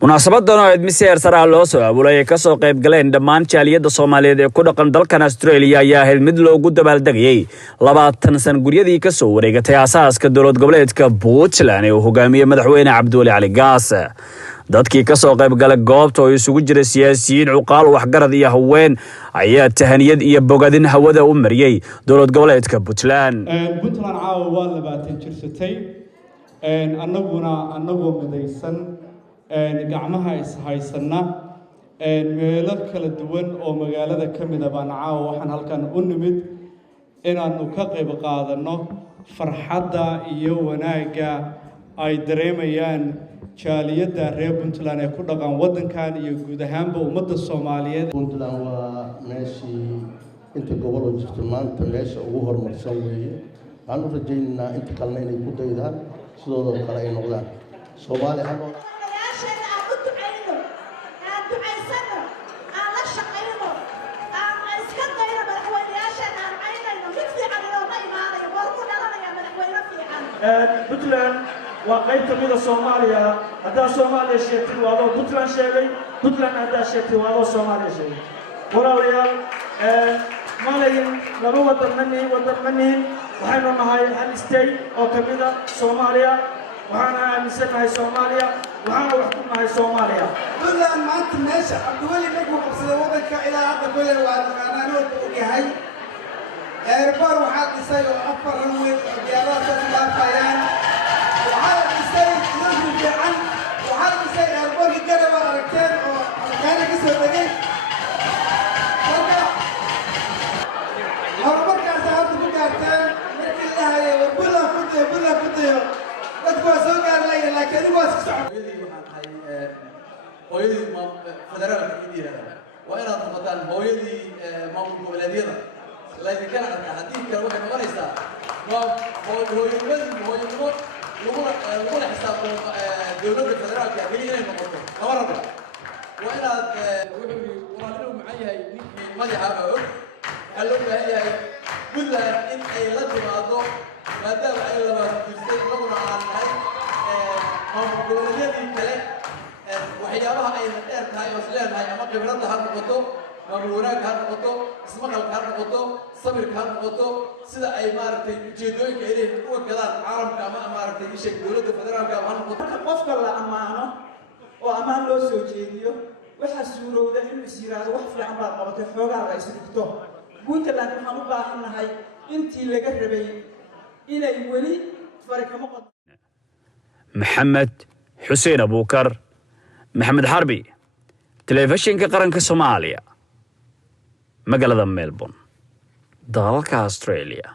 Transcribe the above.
munaasabadan oo mid si heersar ah loo soo abuuray ka soo qayb galeen dhammaan jaaliyada Soomaaliyeed ee ku dhaqan dalkan Australia ayaa ahayd mid loogu dabaaldegayay 20 san guryadii ka soo wareegatay aasaaska dowlad goboleedka Puntland ee uu hogaamiyay madaxweyne Cabdulle Cali Gaas. dadkii ka soo qayb galay goobta oo isugu jiray siyaasiyiin cuqaal waxgarad iyo haween ayaa tahaniyad iyo bogadin hawada u mariyay dowlad goboleedka Puntland. Puntland caawa waa 20 jirsatay annagoo midaysan gacmaha is haysana meelo kala duwan oo magaalada kamid ah baan caawa waxaan halkan u nimid inaanu ka qayb qaadano farxadda iyo wanaaga ay dareemayaan jaaliyada reer Puntland ee ku dhaqan wadankan iyo guud ahaanba ummadda Soomaaliyeed. Puntland waa meeshii inta gobol oo jirto maanta meesha ugu horumarsan weeye. waxaan u rajaynaynaa inta kalena inay ku daydaan sidoo kale ay noqdaan Soomaaliya Puntland وقيت من الصومالية هذا الصومالي شيء وهذا بطلان شيء بطلان هذا شيء وهذا الصومالي شيء وراليال مالين لما وطنني وحنا نهاي هنستي أو كميدا صوماليا وحنا نسمع هاي صوماليا وحنا وحكمنا هاي صوماليا بطلان ما أنت ماشي عبدولي نجم قبضة وضعك إلى هذا كله وأنا نقول هاي إيربار وحد يسوي أفر رموي ديارات تطلع فيان وحد يسوي يزوج عن وحد يسوي إيربار يجرب ركان وكان يسوي دقيق كذا هربك عزات بكارتين مثل الله وبلا كده بتقول سوق على لكن هو صعب هويدي ما فدرال كده وأنا طبعاً هويدي ما مقبلة لكن كان حديث كان واحد ما ليس هو يقول يقول حساب دولة الفدرال كأمين المقطع أمرنا وأنا وقالوا معي ما يحابه قالوا لي هي كل إن أي لازم أضو ما دام أي لما تستيق لغنا عن هاي ما مقولة دي كله وحيابها أي نتر هاي مسلم هاي أما قبلنا هذا المقطع مامورك هذا المقطع اسمك هذا المقطع صبرك هذا المقطع سida ay maartay ujeedooyinka ay uga gadaan caalamka ama maartay isha dawladda federaalka ama qofka la amaano oo amaan loo soo jeediyo waxa suurowda inuu isiraado wax fiican baad qabatay xoogaa la isdhigto Puntland waxaan u baahanahay intii laga rabay inay wali farqamo qado Maxamed Xuseen Abuukar Maxamed Harbi telefishinka qaranka Soomaaliya magaalada Melbourne dalka Australia.